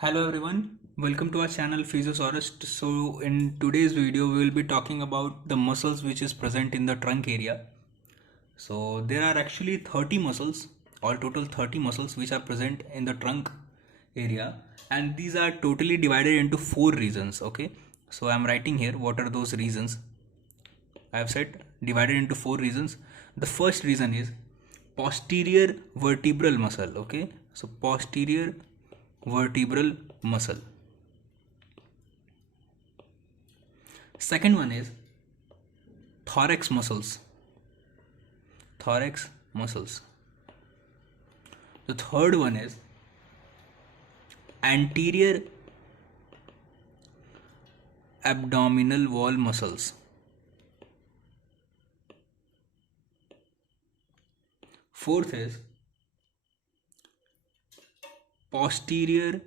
Hello everyone, welcome to our channel Physiosaurus. So in today's video we will be talking about the muscles which is present in the trunk area. So there are actually 30 muscles, all total 30 muscles which are present in the trunk area, and these are totally divided into four regions. Okay, so I'm writing here what are those regions. I have said divided into four regions. The first region is posterior vertebral muscle. Okay, so posterior vertebral muscle. Second one is thorax muscles. Thorax muscles. The third one is anterior abdominal wall muscles. Fourth is posterior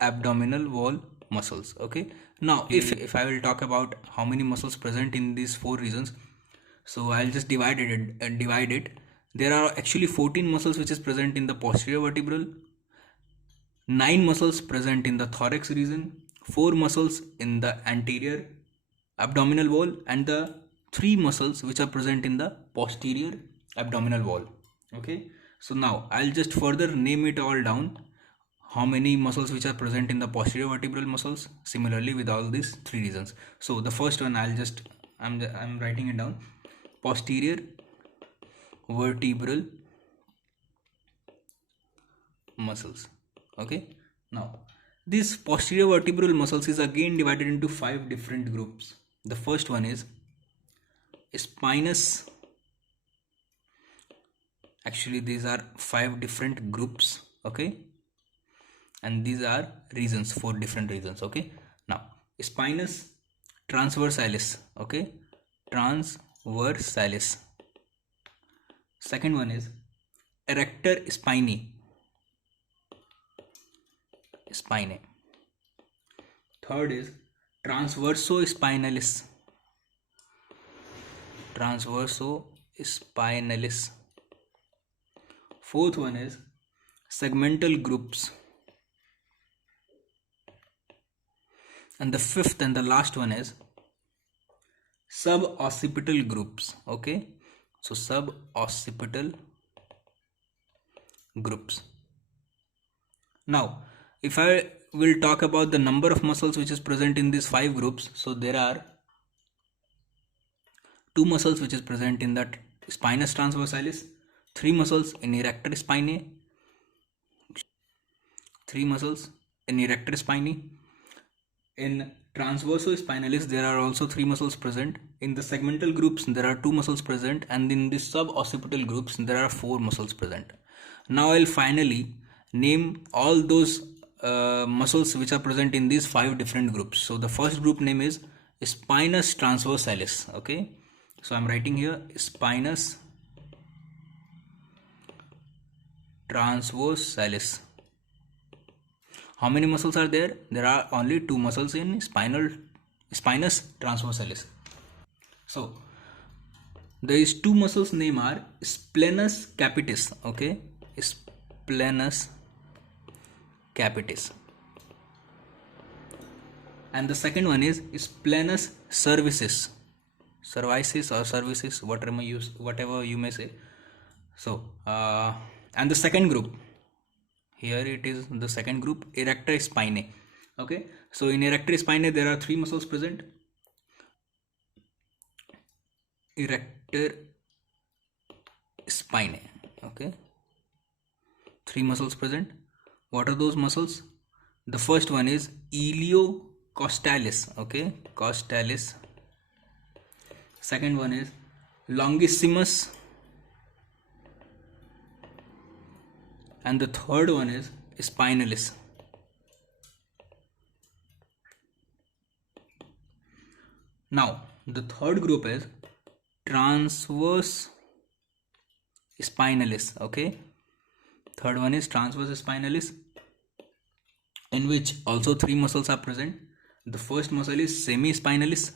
abdominal wall muscles. Okay, now if I will talk about how many muscles present in these four regions, so I'll just divide it. There are actually 14 muscles which is present in the posterior vertebral, 9 muscles present in the thorax region, 4 muscles in the anterior abdominal wall, and the 3 muscles which are present in the posterior abdominal wall. Okay, so now I'll just further name it all down, how many muscles which are present in the posterior vertebral muscles similarly with all these three regions. So the first one I'm writing it down: posterior vertebral muscles. Okay, now this posterior vertebral muscles is again divided into 5 different groups. The first one is spinous. Actually these are 5 different groups. Okay, and these are regions, 4 different regions. Okay, now spinous transversalis. Okay, transversalis. Second one is erector spinae. Third is transversospinalis. Fourth one is segmental groups. And the fifth and the last one is suboccipital groups. Okay, so suboccipital groups. Now if I will talk about the number of muscles which is present in these 5 groups, so there are 2 muscles which is present in that spinous transversalis, 3 muscles in erector spinae, 3 muscles in erector spinae. In transversospinalis there are also 3 muscles present. In the segmental groups there are 2 muscles present, and in the suboccipital groups there are 4 muscles present. Now I'll finally name all those muscles which are present in these 5 different groups. So the first group name is spinous transversalis. Okay, so I'm writing here spinous transversalis. How many muscles are there? There are only 2 muscles in spinous transversalis. So these 2 muscles name are splenus capitis. Okay, splenus capitis. And the second one is splenus cervicis. Cervicis or cervicis, whatever you may say. So and the second group, here it is the second group, erector spinae. Okay, so in erector spinae there are 3 muscles present. Erector spinae. Okay, 3 muscles present. What are those muscles? The first one is iliocostalis. Okay, costalis. Second one is longissimus, and the third one is spinalis. Now the third group is transverse spinalis. Okay, third one is transverse spinalis, in which also 3 muscles are present. The first muscle is semispinalis.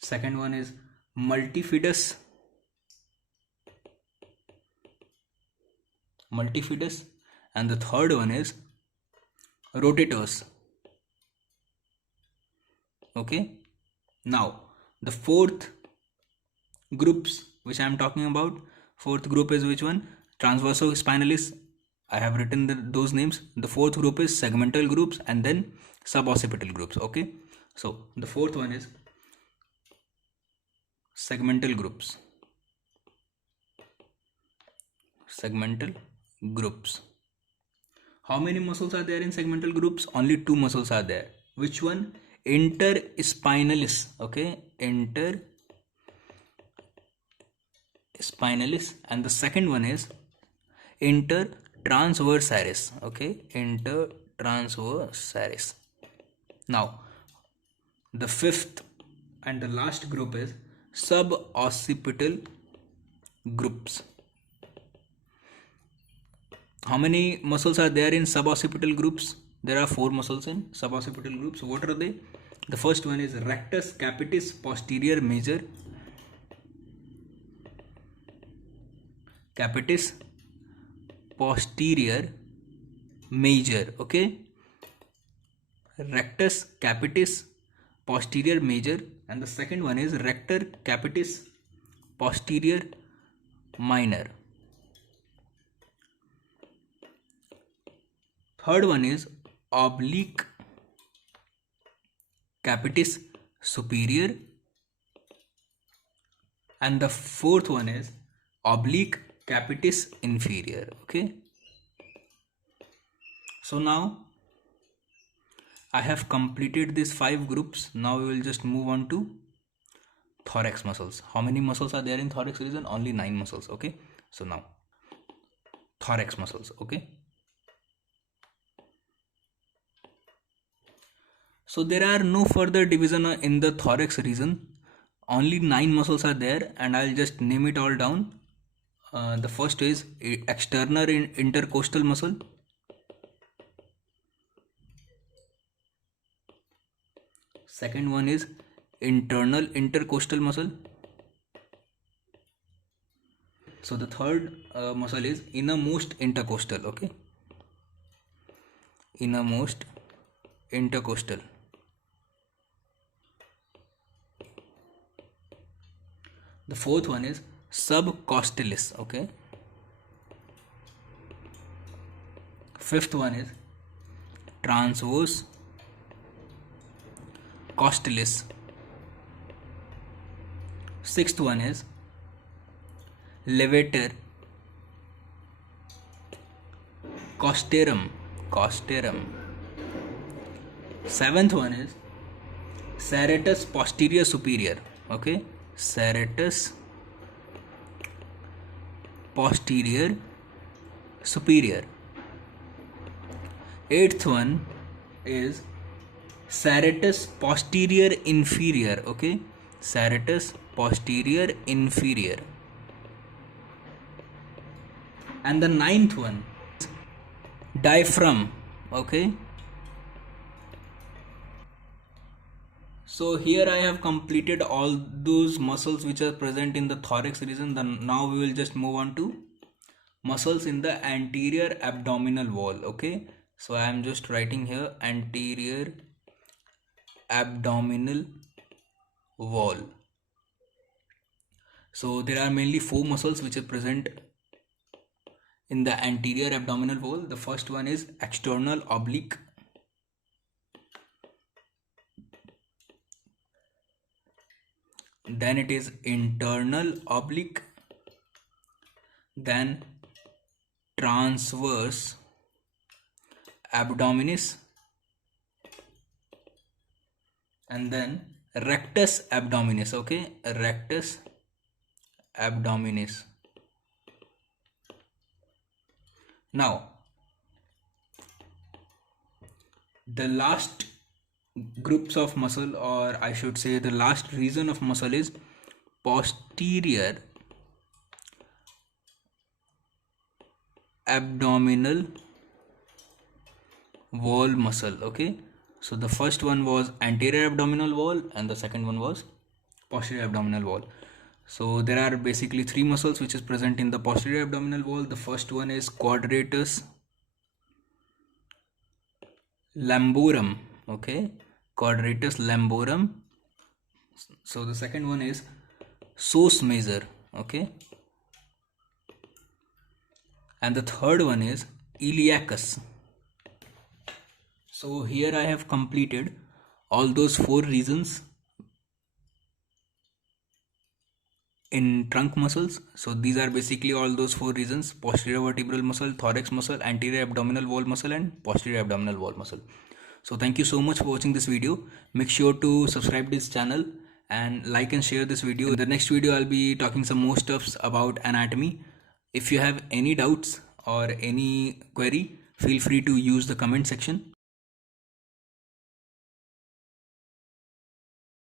Second one is multifidus. multifidus, and the third one is rotators. Okay, now the fourth groups which I am talking about, fourth group is which one? Transversospinalis. I have written those names. The fourth group is segmental groups, and then suboccipital groups. Okay, so the fourth one is segmental groups. Segmental groups. How many muscles are there in segmental groups? Only two muscles are there. Which one? Interspinalis. Okay, interspinalis, and the second one is intertransversalis. Okay, intertransversalis. Now the fifth and the last group is suboccipital groups. How many muscles are there in suboccipital groups? There are four muscles in suboccipital groups. What are they? The first one is rectus capitis posterior major. Capitis posterior major. Okay, rectus capitis posterior major, and the second one is rector capitis posterior minor. Third one is oblique capitis superior, and the fourth one is oblique capitis inferior. Okay, so now I have completed these 5 groups. Now we will just move on to thorax muscles. How many muscles are there in thorax region? Only 9 muscles. Okay, so now thorax muscles. Okay, so there are no further division in the thorax region. Only 9 muscles are there, and I'll just name it all down. The first is external intercostal muscle. Second one is internal intercostal muscle. So the third muscle is innermost intercostal. Okay, innermost intercostal. The fourth one is subcostalis. Okay, fifth one is transverse costalis. Sixth one is levator costarum. Seventh one is serratus posterior superior. Okay, serratus posterior superior. Eighth one is serratus posterior inferior. Okay, serratus posterior inferior. And the ninth one is diaphragm. Okay, so here I have completed all those muscles which are present in the thorax region. Then now we will just move on to muscles in the anterior abdominal wall. Okay, so I am just writing here anterior abdominal wall. So there are mainly 4 muscles which are present in the anterior abdominal wall. The first one is external oblique. Then it is internal oblique. Then transverse abdominis. And then rectus abdominis. Okay, rectus abdominis. Now the last groups of muscle, or I should say the last region of muscle, is posterior abdominal wall muscle. Okay, so the first one was anterior abdominal wall and the second one was posterior abdominal wall. So there are basically three muscles which is present in the posterior abdominal wall. The first one is quadratus lumborum. Okay, quadratus lumborum. So the second one is psoas major. Okay, and the third one is iliacus. So here I have completed all those four regions in trunk muscles. So these are basically all those four regions: posterior vertebral muscle, thorax muscle, anterior abdominal wall muscle, and posterior abdominal wall muscle. So thank you so much for watching this video. Make sure to subscribe this channel and like and share this video. In the next video I'll be talking some more stuffs about anatomy. If you have any doubts or any query, feel free to use the comment section.